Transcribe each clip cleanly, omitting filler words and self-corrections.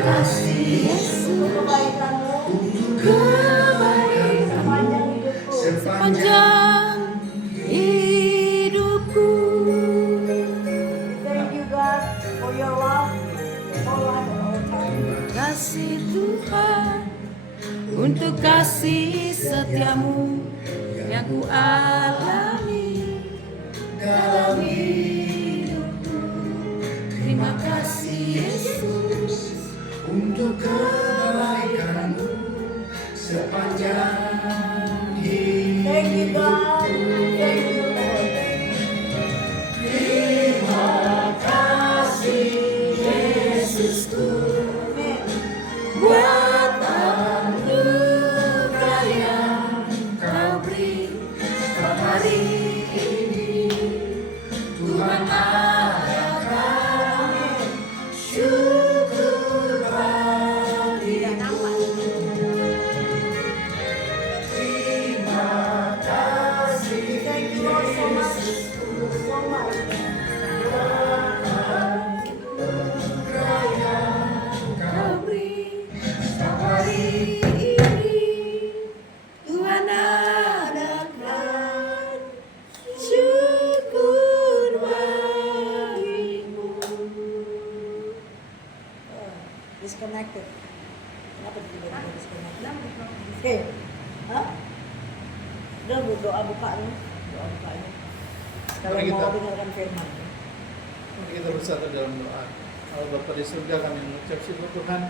kasih Yesus, untuk kebaikanmu, kebaikan sepanjang hidupku. Thank you God for your love, all life and all time. Kasih Tuhan untuk kasih setiamu yang ku alami dalam hidupku. Terima kasih Yesus untuk kebaikanmu sepanjang hidup. Thank you God, thank you Lord. Terima kasih Yesusku Amen. buat anugerah yang kau beri hari ini. Tuhan akan syukur bagimu. Terima kasih Thank you Lord so much, so much. anugerah yang kau beri hari ini. Tuhan adakan syukur bagimu. Disconnected. Kenapa tiba-tiba disconnected? Oke. Hah? Udah doa buka nih. Doa bukanya. Kalau Mari mau kita- dengarkan firman. Mari kita bersatu dalam doa. Allah Bapa di surga, kami mengucap syukur Tuhan.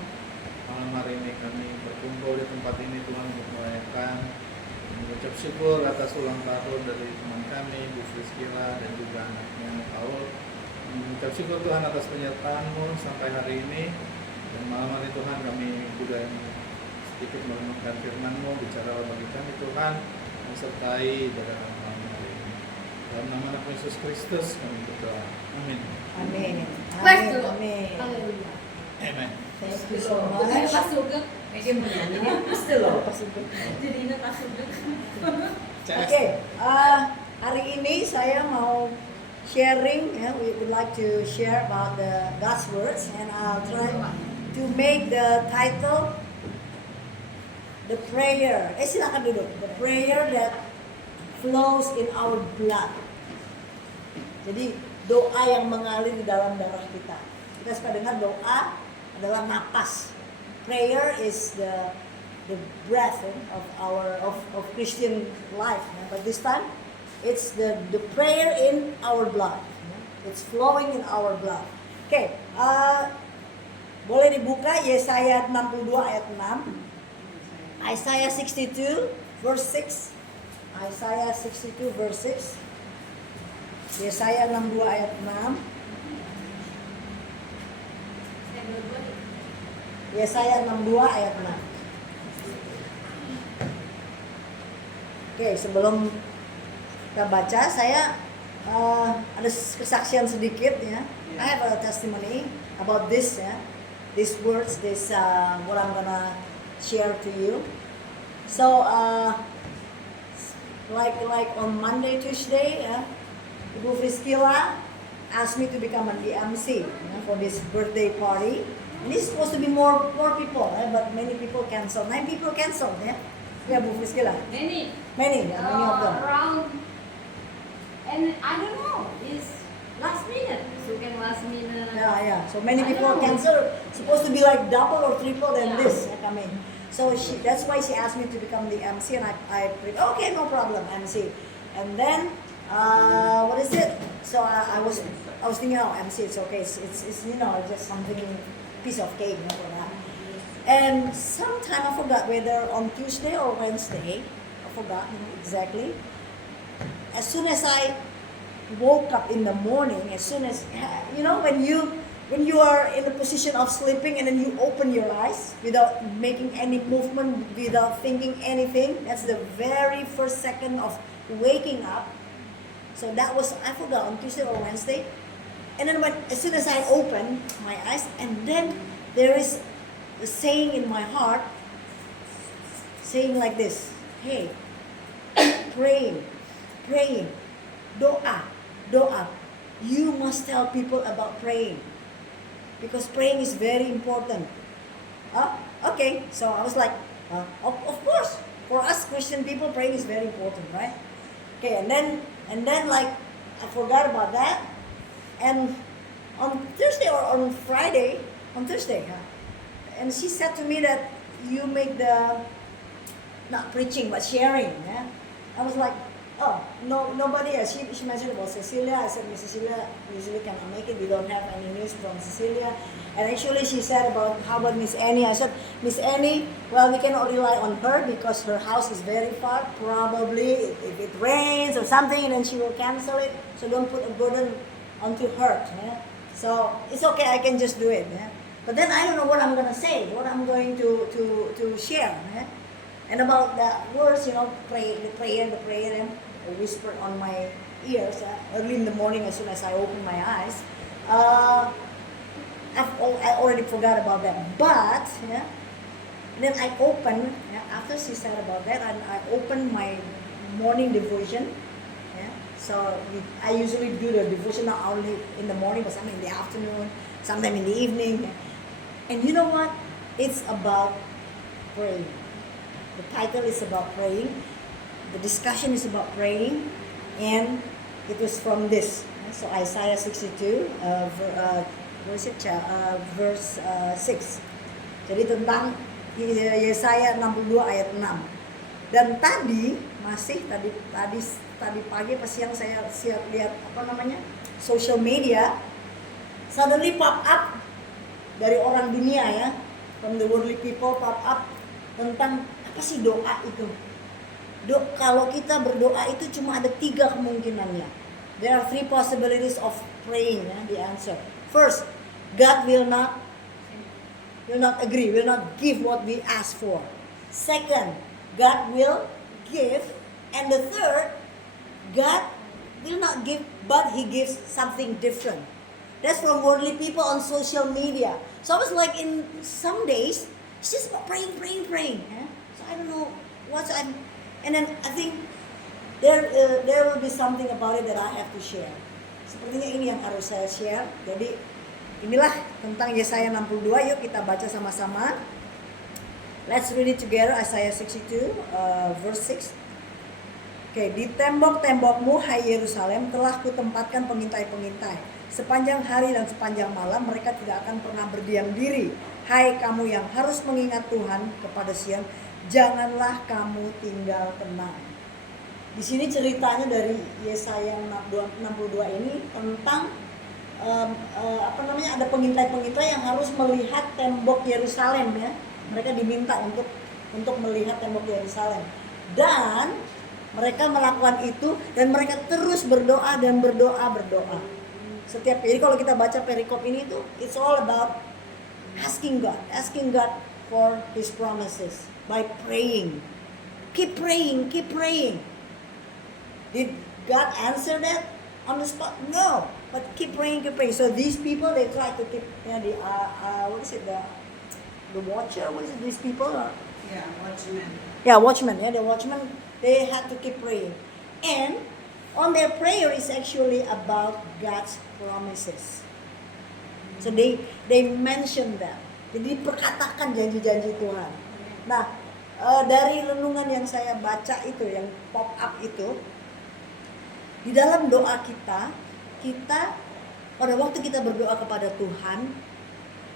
Malam hari ini kami berkumpul di tempat ini Tuhan untuk merayakan, mengucap syukur atas ulang tahun dari teman kami, Bu Friskila dan juga anaknya Paul. Mengucap syukur Tuhan atas penyertaan-Mu sampai hari ini. Dan malam hari Tuhan kami juga sedikit merenungkan firman-Mu, bicara bagi kami Tuhan, sertai dalam malam hari ini. Dalam nama anak Yesus Kristus kami berdoa. Amin. Amin. Praise the Amin. Lord. Amin. Haleluya. Amen. Thank you so Ayo much. Pak Sugeng. Dia menyanyinya pasti loh. Jadi ini Pak Sugeng. Oke, hari ini saya mau sharing. We would like to share about the God's words, and I'll try to make the title the prayer. Silakan duduk. The prayer that flows in our blood. Jadi doa yang mengalir di dalam darah kita. Kita suka dengar doa adalah napas. Prayer is the breath of our of Christian life. But this time, it's the prayer in our blood. It's flowing in our blood. Oke, boleh dibuka Yesaya 62 ayat 6, Isaiah 62 verse 6, Isaiah 62 verse 6, Yesaya 62 ayat 6, Yesaya 62 ayat 6. Oke, sebelum kita baca, saya ada kesaksian sedikit ya. I have a testimony about this ya. These words, this what I'm gonna share to you. So like on Monday, Tuesday, Ibu Friskila asked me to become an MC for this birthday party. And it's supposed to be more people, but many people cancel. 9 people canceled, ya. Yeah, Bu Friskila. Many. Many of them. Around. And I don't know. It's last minute. Sugeng last minute. Yeah. So many I people know. cancel. Supposed to be like double or triple than Yeah. this coming. So that's why she asked me to become the MC, and I prayed, okay, no problem, MC. And then what is it? So I was thinking, oh, MC, it's okay. It's just something, piece of cake, for that. And sometime I forgot whether on Tuesday or Wednesday, I forgot exactly. As soon as I woke up in the morning, as soon as when you are in the position of sleeping and then you open your eyes without making any movement, without thinking anything, that's the very first second of waking up. So that was, I forgot, on Tuesday or Wednesday. And then as soon as I open my eyes, and then there is a saying in my heart, saying like this, hey, praying, doa. You must tell people about praying. Because praying is very important. Okay. So I was like, of course, for us Christian people, praying is very important, right? Okay, and then like I forgot about that, and on Thursday or on Friday, on Thursday, and she said to me that you make the not preaching but sharing. Yeah, I was like, oh no, nobody. She mentioned about Cecilia. I said, Miss Cecilia usually cannot make it. We don't have any news from Cecilia. And actually, she said about how about Miss Annie? I said, Miss Annie, well, we cannot rely on her because her house is very far. Probably if it rains or something, then she will cancel it. So don't put a burden onto her. Yeah? So it's okay. I can just do it. Yeah? But then I don't know what I'm gonna say. What I'm going to share. Yeah? And about the words, the prayer, and whispered on my ears early in the morning as soon as I opened my eyes. I already forgot about that. But then I opened, after she said about that, and I opened my morning devotion. Yeah, so I usually do the devotion not only in the morning, but sometimes in the afternoon, sometimes in the evening. Yeah. And you know what? It's about praying. The title is about praying. The discussion is about praying. And it was from this. So Isaiah 62, verse 6. Jadi tentang Yesaya 62 ayat 6. Dan tadi pagi pas siang saya lihat social media, suddenly pop up dari orang dunia ya, from the worldly people pop up tentang apa sih doa itu. Kalau kita berdoa itu cuma ada 3 kemungkinannya. There are 3 possibilities of praying, the answer. First, God will not agree, will not give what we ask for. Second, God will give. And the third, God will not give, but He gives something different. That's from worldly people on social media. So I was like, in some days, it's just about praying. Yeah? So I don't know and then I think there will be something about it that I have to share. Sepertinya ini yang harus saya share. Jadi inilah tentang Yesaya 62. Yuk kita baca sama-sama. Let's read it together. Isaiah 62 verse 6. Oke, di tembok-tembokmu hai Yerusalem telah kutempatkan pengintai-pengintai. Sepanjang hari dan sepanjang malam mereka tidak akan pernah berdiam diri. Hai kamu yang harus mengingat Tuhan kepada Sion, janganlah kamu tinggal tenang. Di sini ceritanya dari Yesaya 62 ini tentang ada pengintai-pengintai yang harus melihat tembok Yerusalem ya. Mereka diminta untuk melihat tembok Yerusalem. Dan mereka melakukan itu dan mereka terus berdoa. Jadi kalau kita baca perikop ini itu it's all about asking God for His promises by praying. Keep praying. Did God answer that on the spot? No, but keep praying. So these people, they try to keep the watcher. What is it? These people? Watchmen. Yeah, watchmen. Yeah, the watchmen. They had to keep praying, and on their prayer is actually about God's promises. So they mention that. Jadi perkatakan janji-janji Tuhan. Nah, dari renungan yang saya baca itu, yang pop up itu, di dalam doa kita pada waktu kita berdoa kepada Tuhan,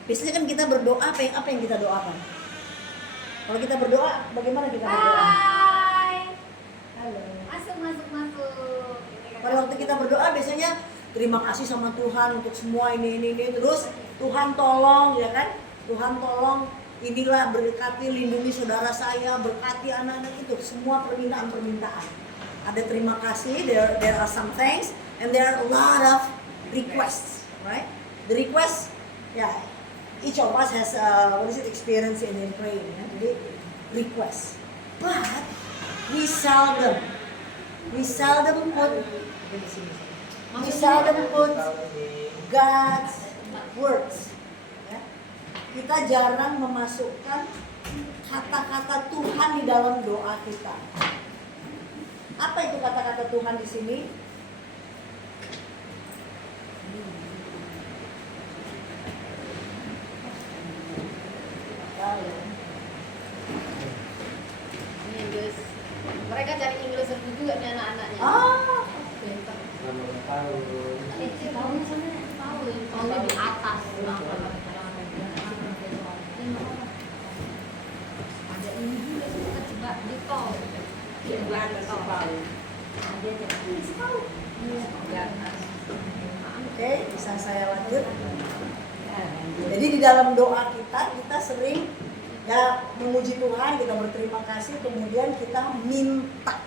biasanya kan kita berdoa apa yang kita doakan? Kalau kita berdoa, bagaimana kita berdoa? Hai. Halo. Masuk. Pada waktu kita berdoa biasanya terima kasih sama Tuhan untuk semua ini terus Tuhan tolong ya kan? Tuhan tolong inilah berkati lindungi saudara saya, berkati anak-anak itu, semua permintaan. Ada terima kasih, there are some thanks and there are a lot of requests, right? The request, each of us has experience in praying, ya? Jadi request. But we seldom put God's words. Ya? Kita jarang memasukkan kata-kata Tuhan di dalam doa kita. Apa itu kata-kata Tuhan di sini? Jangan berkepal. Dia cakap, "Ini sekau." Oke, bisa saya lanjut? Jadi di dalam doa kita sering ya memuji Tuhan, kita berterima kasih, kemudian kita minta.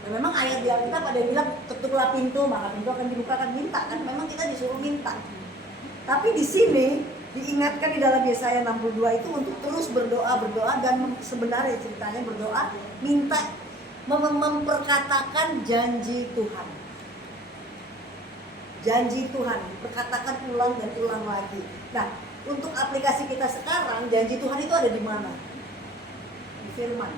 Dan memang ayat di Alkitab ada yang bilang ketuklah pintu maka pintu akan dibukakan, minta kan, memang kita disuruh minta. Tapi di sini diingatkan di dalam Yesaya 62 itu untuk terus berdoa dan sebenarnya ceritanya berdoa minta memperkatakan janji Tuhan. Janji Tuhan diperkatakan ulang dan ulang lagi. Nah, untuk aplikasi kita sekarang, janji Tuhan itu ada di mana? Di firman.